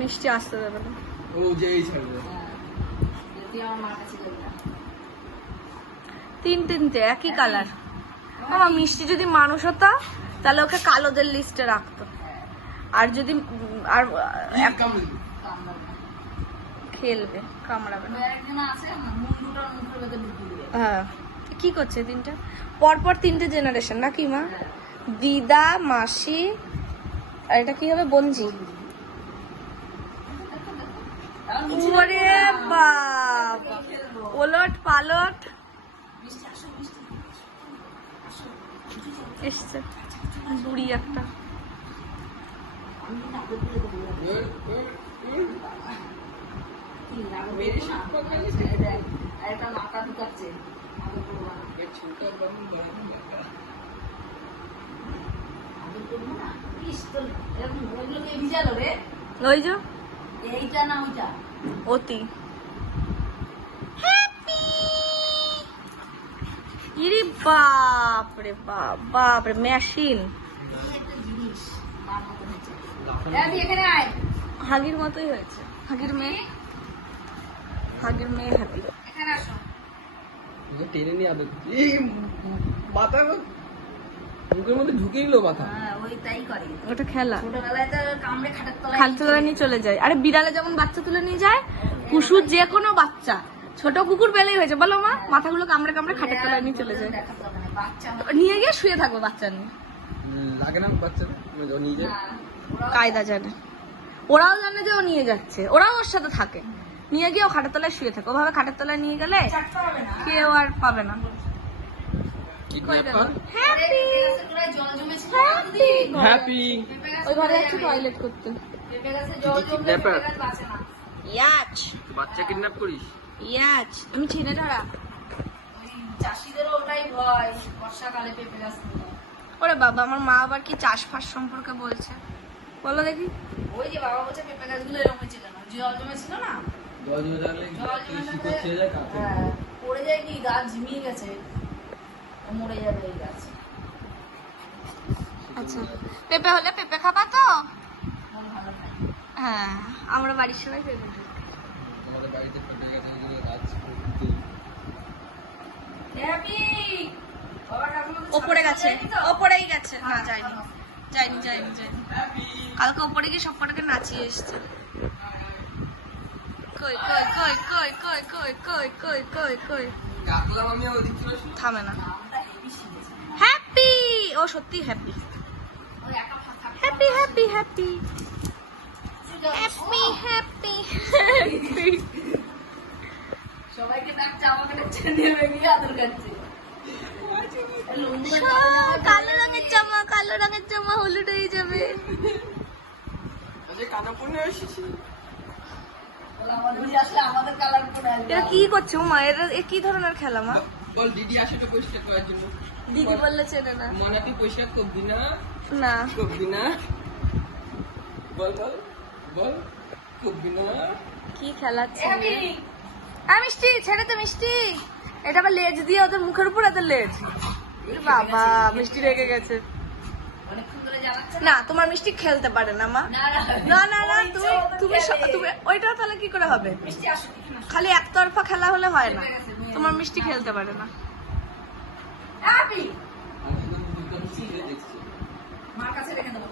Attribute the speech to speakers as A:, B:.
A: মিষ্টি। আসতে দেবে না।
B: ও যেই ছাড়বে।
C: তিন তিনটে একই কালার আমার মিষ্টি যদি মানুষ হতো তাহলে ওকে কালোদের লিস্টে রাখতো। আর যদি আর খেলবে কামড়াবে হ্যাঁ। কি করছে তিনটা? পরপর তিনটে জেনারেশন নাকি মা? দিদা মাসি আর এটা কি হবে বঞ্জি বাপ ওলট পালট এসছে বুড়ি একটা
A: একটা মাথা ঢুকাচ্ছে
C: ওই যে
A: এইটা না ওইটা
C: অতি। ইরে বাপ রে বাপ বাপ রে মেশিন। হাগির মতোই হয়েছে। হাগির মেয়ে? হাগির মেয়ে
A: এখানে আসো।
B: টেনে নিয়ে মাথা মুখের মধ্যে ঢুকে গেলো মাথা।
A: হ্যাঁ ওই তাই
C: ওটা খেলা।
A: ছোটবেলায় তো কামড়ে খাটের তলায়
C: খাল তোলা নিয়ে চলে যায়। আরে বিড়ালে যেমন বাচ্চা তুলে নিয়ে যায় কুকুর যে কোনো বাচ্চা ছোট কুকুর পেলেই হয়েছে। বলো মা মাথাগুলো কামড়ে কামড়ে খাটের তলায় নিয়ে চলে যায়।
A: বাচ্চা
C: নিয়ে গিয়ে শুয়ে থাকবে বাচ্চা নিয়ে।
B: লাগে না বাচ্চারা ও নিয়ে যায়।
C: কায়দা জানে। ওরাও জানে যে ও নিয়ে যাচ্ছে। ওরাও ওর সাথে থাকে। নিয়ে গিয়ে ও খাটের তলায় শুয়ে থাকে। ওভাবে খাটের তলায় নিয়ে গেলে কেউ আর পাবে না।
B: কিডন্যাপ কর
A: আরে, পেঁপে গাছের গোড়ায় জল জমেছিল
B: হ্যাপি
C: ওই ঘরে
A: গোড়ায়
C: টয়লেট করতে।
A: পেঁপে গাছে জল
B: কি
A: জমলে
B: kidnapper?
A: পেঁপে গাছ বাঁচে না।
C: ইয়াচ
B: বাচ্চা কিডন্যাপ করিস?
C: ইয়াচ আমি ছেড়ে ধরা।
A: চাষিদেরও ওটাই ভয় বর্ষাকালে পেঁপে গাছ
C: ওরে বাবা আমার মা আবার কি চাষবাস সম্পর্কে বলছে? বলো দেখি।
A: ওই যে বাবা বলছে পেঁপে গাছগুলো এরকম হয়েছিল না। জল জমেছিল না?
B: জল জমে থাকলে
A: জল জমে থাকলে
B: যায়
A: হ্যাঁ, পড়ে যায় কি? গাছ ঝিমিয়ে গেছে। মরে যাবে এই গাছ।
C: আচ্ছা। পেঁপে হলে পেঁপে খাবা তো? হ্যাঁ আমরা বাড়ির সবাই পেঁপে।
B: বাড়িতে গাছ
C: ওপরে গেছে। ওপরেই গেছে। না যায়নি। যায়নি যায়নি যায়নি। কালকে ওপরে গিয়ে সব কটাকে নাচিয়ে এসছে। কই কই কই কই কই কই কই কই কই কই? থামে না। হ্যাপি ও সত্যি Happy Happy Happy Happy Happy Happy
A: সবাইকে ডাকছে আমাকে ডাকছে নেমে গিয়ে আদর করছে কালো
C: রঙের জামা কালো রঙের জামা হলুদ হয়ে যাবে। কি করছ? মা এরা কি ধরনের খেলা মা?
B: বল দিদি আসে তো পরিষ্কার করার জন্য।
C: দিদি বললে চেনে না
B: মনে তুই পরিষ্কার করবি না?
C: না।
B: করবি না? বল বল বল করবি না?
C: কি খেলাচ্ছে
A: হ্যাপি
C: আ মিষ্টি ছেড়ে তো মিষ্টি। এটা আবার লেজ দিয়ে ওদের মুখের উপর এত লেজ। বাবা মিষ্টি রেগে গেছে। না? তোমার মিষ্টি খেলতে পারে না মা।
A: না না
C: না। তুমি তুমি ওইটা তাহলে কি করে হবে। খালি একতরফা খেলা হলে হয় না। তোমার মিষ্টি খেলতে পারে না।
A: মার কাছে রেখে দেবো